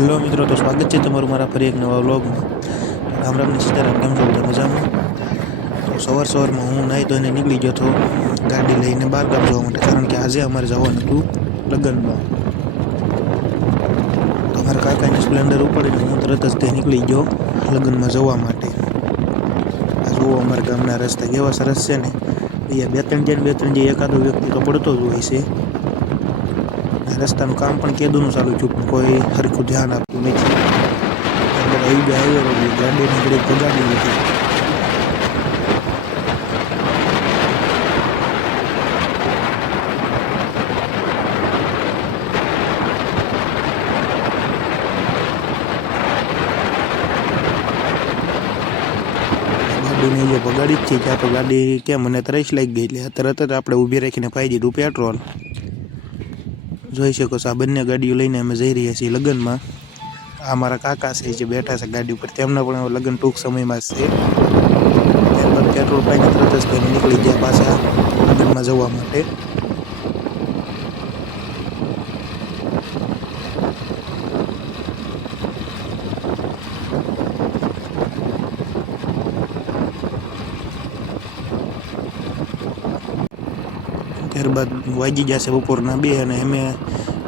Hello मित्रों, तो स्वागत है तमारू मारा फरी एक नवा व्लॉग में। राम राम ने सीताराम, केम छो बधा मजा में? तो सवार में हूँ नाई धोईने निकली गयो तो गाड़ी लईने बार गाम जवा माटे, कारण के आजे अमारे जवानुं हतुं लगन में। तो अमारा काकानी स्प्लेन्डर उपाडीने हूँ तरत ज त्यां निकली गयो लगन में जवा माटे। आ जुओ अमारा गामना रस्ता केवा सरस छे ने। अहींया बे त्रण जे एकादो व्यक्ति तो पड़तो ज होय छे। रस्तानुं काम पण केदुनुं चालू थयुं पण कोई हरखुं ध्यान आपतुं नथी। त्यारबाद आई गया हाईवे रोड, गाडीने घडीक भगाडी લીધી। गाडीने जो भगाडी ज थी त्यां तो गाडी के मने तरस लागी गई એટલે તરત જ આપણે ઊભી રાખીને પાઈ દીધું પેટ્રોલ। જોઈ શકો છો આ બંને ગાડીઓ લઈને અમે જઈ રહ્યા છીએ લગનમાં। આ મારા કાકા છે જે બેઠા છે ગાડી ઉપર, તેમના પણ લગન ટૂંક સમયમાં છે। ત્યારબાદ પેટ્રોલ પાઈને તરત જ કહીને નીકળી ગયા પાછા લગનમાં જવા માટે। ત્યારબાદ વાગી ગયા છે બપોરના 2 અને અમે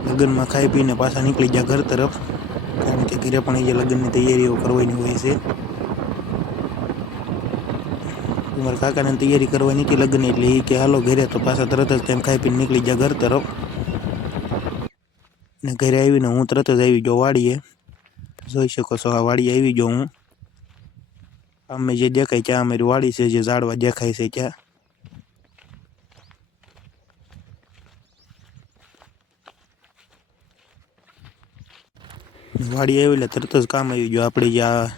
લગનમાં ખાઈ પીને પાછા નીકળી ગયા ઘર તરફ, કારણ કે ઘરે પણ એ લગનની તૈયારીઓ કરવાની હોય છે। મારા કાકાને તૈયારી કરવાની હતી લગન એટલે એ કે હાલો ઘરે, તો પાછા તરત જ તેમ ખાઈ પીને નીકળી ગયા ઘર તરફ। ને ઘરે આવીને હું તરત જ આવી ગયો વાડીએ। જોઈ શકો છો આ વાડીએ આવી ગયો હું। અમે જે દેખાય ત્યાં અમારી વાડી છે, જે ઝાડવા દેખાય છે ત્યાં। વાડી આવી એટલે તરત જ કામ આવી ગયો। આપણે જે આ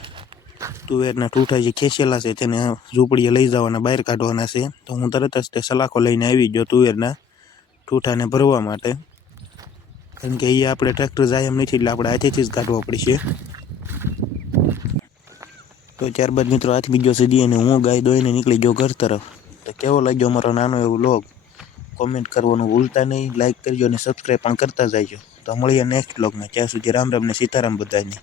તુવેરના ઠૂઠા જે ખેંચેલા છે તેને ઝૂંપડીએ લઈ જવાના, બહાર કાઢવાના છે। તો હું તરત જ તે સલાખો લઈને આવી ગયો તુવેરના ઠૂઠાને ભરવા માટે, કારણ કે એ આપણે ટ્રેક્ટર જાય એમ નથી એટલે આપણે હાથેથી જ કાઢવા પડશે। તો ત્યારબાદ મિત્રો હાથ બીજો સીધી અને હું ગાય દોઈને નીકળી ગયો ઘર તરફ। તો કેવો લાગ્યો અમારો નાનો એવો વ્લોગ, કોમેન્ટ કરવાનું ભૂલતા નહીં, લાઇક કરજો અને સબસ્ક્રાઈબ પણ કરતા જાયજો। તો મળીએ નેક્સ્ટ વ્લોગમાં, ત્યાં સુધી રામ રામ ને સીતારામ બધાને।